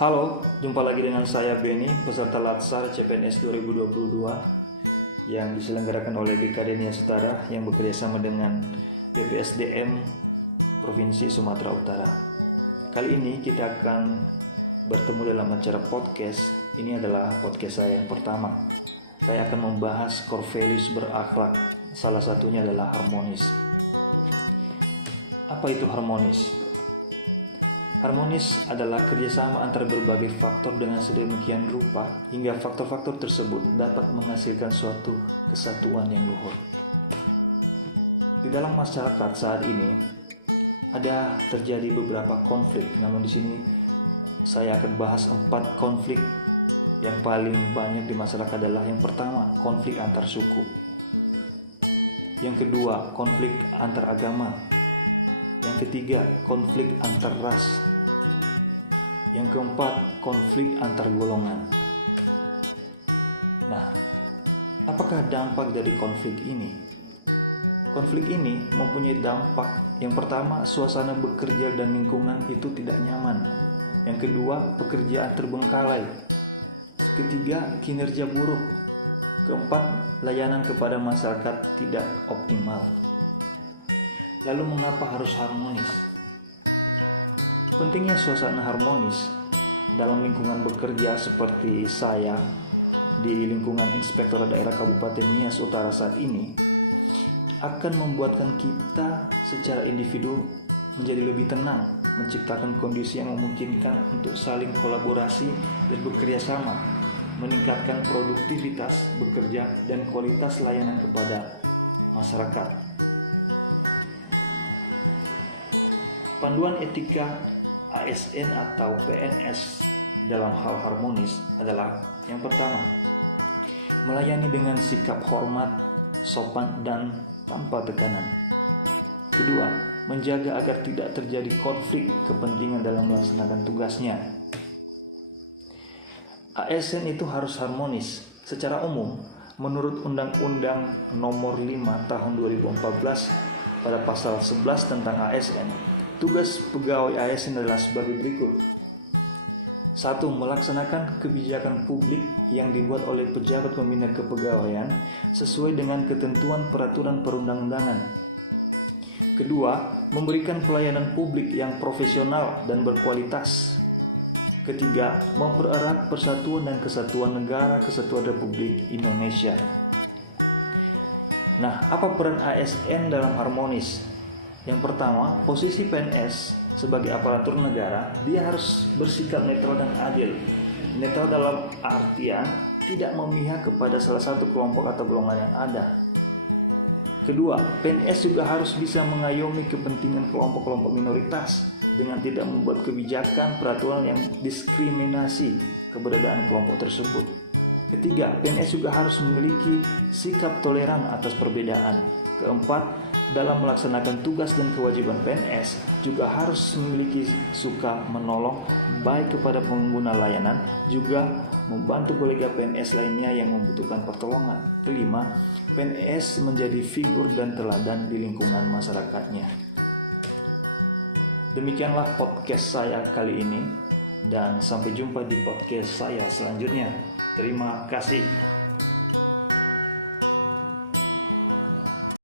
Halo, jumpa lagi dengan saya Benny, peserta Latsar CPNS 2022 yang diselenggarakan oleh BKD Nia Setara yang bekerjasama dengan BPSDM Provinsi Sumatera Utara. Kali ini kita akan bertemu dalam acara podcast. Ini adalah podcast saya yang pertama. Saya akan membahas core values berakhlak. Salah satunya adalah harmonis. Apa itu harmonis? Harmonis adalah kerjasama antara berbagai faktor dengan sedemikian rupa hingga faktor-faktor tersebut dapat menghasilkan suatu kesatuan yang luhur. Di dalam masyarakat saat ini ada terjadi beberapa konflik, namun di sini saya akan bahas 4 konflik yang paling banyak di masyarakat adalah yang pertama, konflik antar suku. Yang kedua, konflik antar agama. Yang ketiga, konflik antar ras. Yang keempat, konflik antar golongan. Nah, apakah dampak dari konflik ini? Konflik ini mempunyai dampak. Yang pertama, suasana bekerja dan lingkungan itu tidak nyaman. Yang kedua, pekerjaan terbengkalai. Ketiga, kinerja buruk. Keempat, layanan kepada masyarakat tidak optimal. Lalu mengapa harus harmonis? Pentingnya suasana harmonis dalam lingkungan bekerja seperti saya di lingkungan Inspektorat Daerah Kabupaten Nias Utara saat ini akan membuatkan kita secara individu menjadi lebih tenang, menciptakan kondisi yang memungkinkan untuk saling kolaborasi dan bekerja sama, meningkatkan produktivitas bekerja dan kualitas layanan kepada masyarakat. Panduan etika ASN atau PNS dalam hal harmonis adalah yang pertama, melayani dengan sikap hormat, sopan, dan tanpa tekanan. Kedua, menjaga agar tidak terjadi konflik kepentingan dalam melaksanakan tugasnya. ASN itu harus harmonis. Secara umum, menurut Undang-Undang Nomor 5 Tahun 2014 pada pasal 11 tentang ASN, tugas pegawai ASN adalah sebagai berikut. 1. Melaksanakan kebijakan publik yang dibuat oleh pejabat pembina kepegawaian sesuai dengan ketentuan peraturan perundang-undangan. Kedua, memberikan pelayanan publik yang profesional dan berkualitas. Ketiga, mempererat persatuan dan kesatuan negara kesatuan Republik Indonesia. Nah, apa peran ASN dalam harmonis? Yang pertama, posisi PNS sebagai aparatur negara, dia harus bersikap netral dan adil. Netral dalam artian tidak memihak kepada salah satu kelompok atau golongan yang ada. Kedua, PNS juga harus bisa mengayomi kepentingan kelompok-kelompok minoritas dengan tidak membuat kebijakan peraturan yang diskriminasi keberadaan kelompok tersebut. Ketiga, PNS juga harus memiliki sikap toleran atas perbedaan. Keempat, dalam melaksanakan tugas dan kewajiban PNS juga harus memiliki suka menolong baik kepada pengguna layanan juga membantu kolega PNS lainnya yang membutuhkan pertolongan. Kelima, PNS menjadi figur dan teladan di lingkungan masyarakatnya. Demikianlah podcast saya kali ini dan sampai jumpa di podcast saya selanjutnya. Terima kasih.